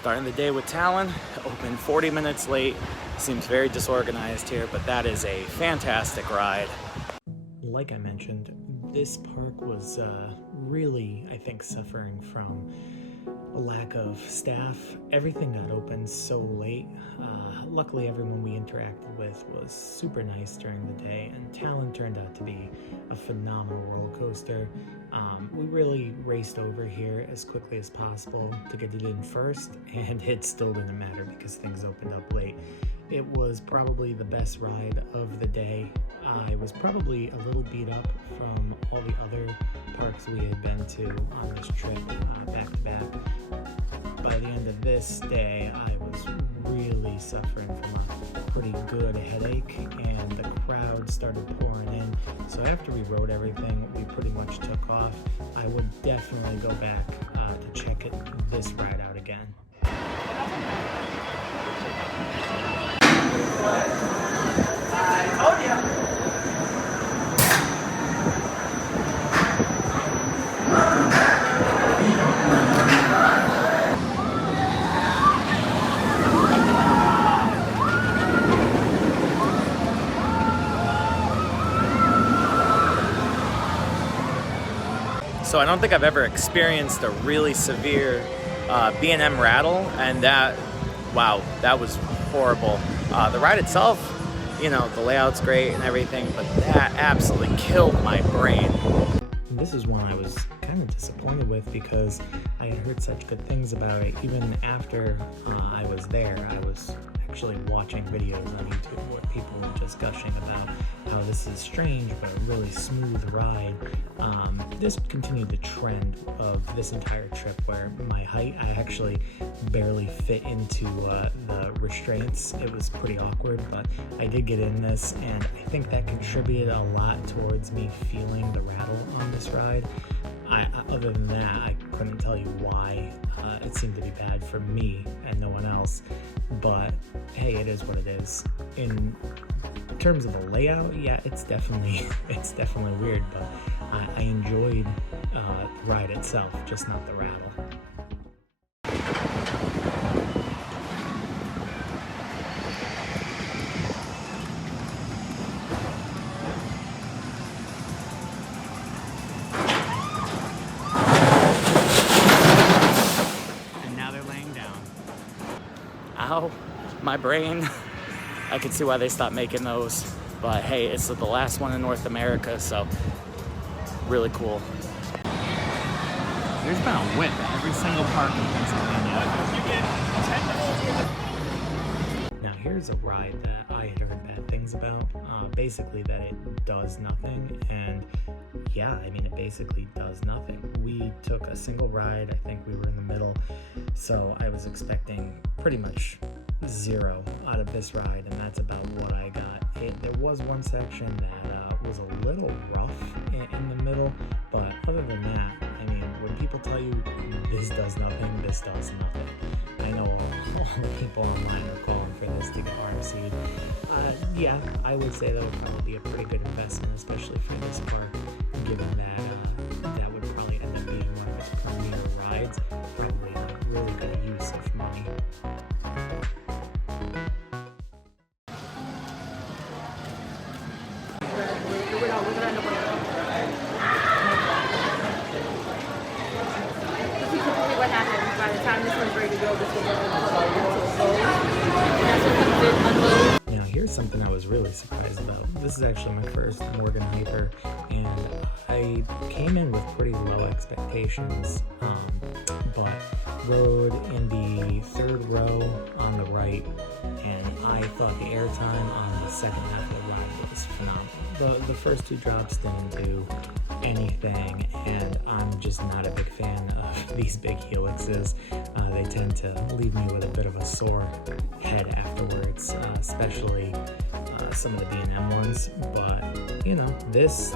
Starting the day with Talon, opened 40 minutes late. Seems very disorganized here, but that is a fantastic ride. Like I mentioned, this park was really, I think, suffering from a lack of staff. Everything got opened so late. Luckily, everyone we interacted with was super nice during the day, and Talon turned out to be a phenomenal roller coaster. We really raced over here as quickly as possible to get it in first, and it still didn't matter because things opened up late. It was probably the best ride of the day. I was probably a little beat up from all the other parks we had been to on this trip back to back. By the end of this day, I was really suffering from a pretty good headache, and the crowd started pouring in. So after we rode everything, we pretty much took off. I would definitely go back to check this ride out again. I told you. So I don't think I've ever experienced a really severe B&M rattle, and that was horrible. The ride itself, the layout's great and everything, but that absolutely killed my brain. This is one I was kind of disappointed with because I had heard such good things about it. Even after I was there, I was actually watching videos on YouTube where people were just gushing about how this is strange but a really smooth ride. This continued the trend of this entire trip where my height, I actually barely fit into the restraints. It was pretty awkward, but I did get in this, and I think that contributed a lot towards me feeling the rattle on this ride. Other than that, I couldn't tell you why it seemed to be bad for me and no one else, but hey, it is what it is. In terms of the layout, yeah, it's definitely weird, but I enjoyed the ride itself, just not the rattle. Ow, my brain. I can see why they stopped making those, but hey, it's the last one in North America, so really cool. There's been a whip at every single park in Pennsylvania. Now here's a ride that I had heard bad things about. Basically that it does nothing, and yeah, I mean, it basically does nothing. We took a single ride. I think we were in the middle, so I was expecting pretty much 0 out of this ride, and that's about what I got. There was one section that was a little rough in the middle, but other than that, I mean, when people tell you this does nothing, this does nothing. I know all the people online are calling for this to get RMC'd. Yeah, I would say that would probably be a pretty good investment, especially for this park, given that that would probably end up being one of its premier rides. Probably a really good use of money. What happens by the time this one's ready to go, this will go until it goes. And that's what comes in unload. Now here's something I was really surprised about. This is actually my first Morgan Hyper, and I came in with pretty low expectations, but rode in the 3rd row on the right, and I thought the airtime on the second half of the ride was phenomenal. The first 2 drops didn't do anything, and I'm just not a big fan of these big helixes. They tend to leave me with a bit of a sore head afterwards, especially some of the B&M ones, but this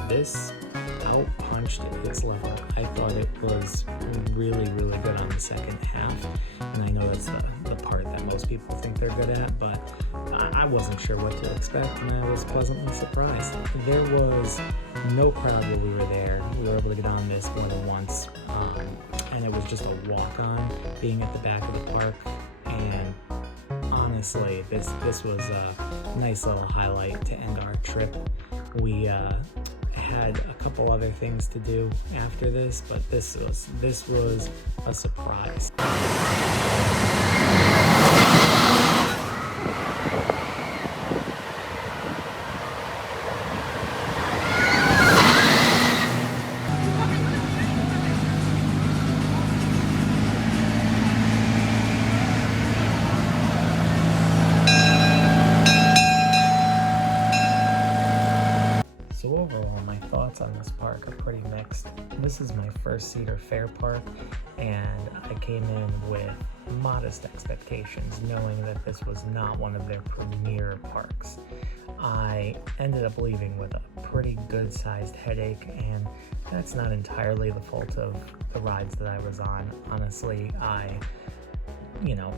out-punched its level. I thought it was really, really good on the second half, and I know that's the part that most people think they're good at, but I wasn't sure what to expect, and I was pleasantly surprised. There was no crowd while we were there. We were able to get on this more than once, and it was just a walk-on being at the back of the park. and honestly, this was a nice little highlight to end our trip. We had a couple other things to do after this, but this was a surprise. So overall, my thoughts on this park are pretty mixed. This is my first Cedar Fair park, and I came in with modest expectations, knowing that this was not one of their premier parks. I ended up leaving with a pretty good-sized headache, and that's not entirely the fault of the rides that I was on. Honestly, I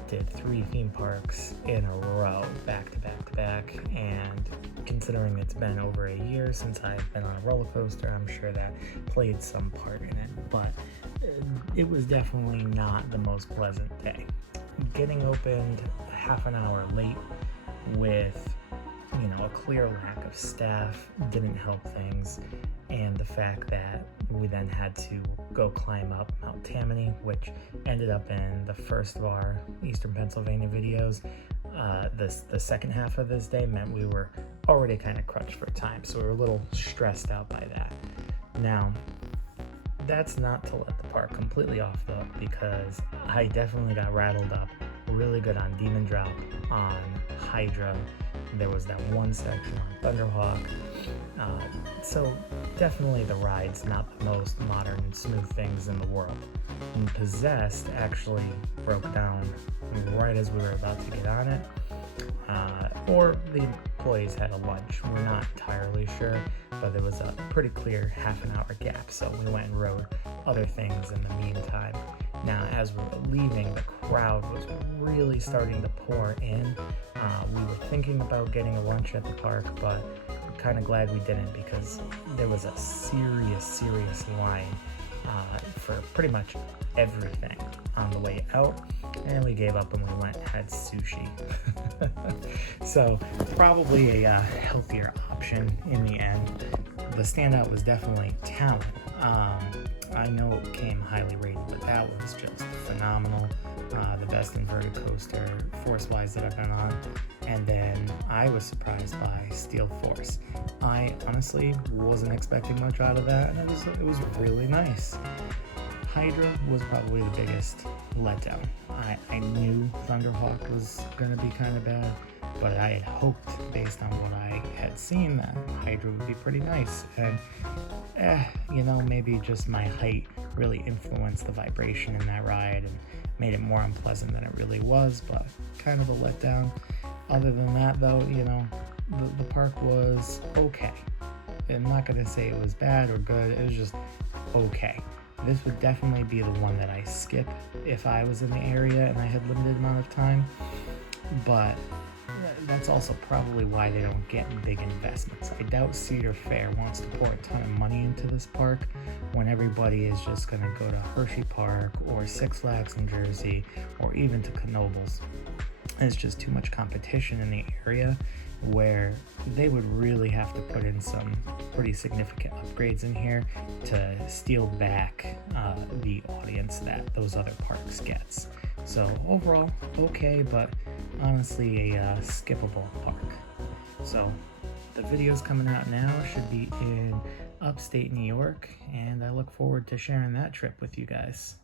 did 3 theme parks in a row, back to back to back, and considering it's been over a year since I've been on a roller coaster, I'm sure that played some part in it, but it was definitely not the most pleasant day. Getting opened half an hour late with a clear lack of staff didn't help things, and the fact that we then had to go climb up Mount Tammany, which ended up in the first of our Eastern Pennsylvania videos. The second half of this day meant we were already kind of crunched for time, so we were a little stressed out by that. Now, that's not to let the park completely off the hook, because I definitely got rattled up really good on Demon Drop, on Hydra. There was that one section on Thunderhawk. So definitely the ride's not the most modern and smooth things in the world. And Possessed actually broke down right as we were about to get on it. Or the employees had a lunch. We're not entirely sure, but there was a pretty clear half an hour gap, so we went and rode other things in the meantime. Now, as we were leaving, the crowd was really starting to pour in. We were thinking about getting a lunch at the park, but I'm kind of glad we didn't, because there was a serious line for pretty much everything on the way out, and we gave up and we went and had sushi. So probably a healthier option in the end. The standout was definitely talent. I know it came highly rated, but that was just phenomenal. The best inverted coaster force-wise that I've been on. And then I was surprised by Steel Force. I honestly wasn't expecting much out of that, and it was really nice. Hydra was probably the biggest letdown. I knew Thunderhawk was going to be kind of bad, but I had hoped, based on what I had seen, that Hydra would be pretty nice. And maybe just my height really influenced the vibration in that ride and made it more unpleasant than it really was, but kind of a letdown. Other than that, though, the park was okay. I'm not going to say it was bad or good, it was just okay. This would definitely be the one that I skip if I was in the area and I had limited amount of time, but that's also probably why they don't get big investments. I doubt Cedar Fair wants to pour a ton of money into this park when everybody is just going to go to Hershey Park or Six Flags in Jersey or even to Knoebels. It's just too much competition in the area where they would really have to put in some pretty significant upgrades in here to steal back the audience that those other parks gets. So overall, okay, but honestly a skippable park. So the video's coming out now, should be in upstate New York, and I look forward to sharing that trip with you guys.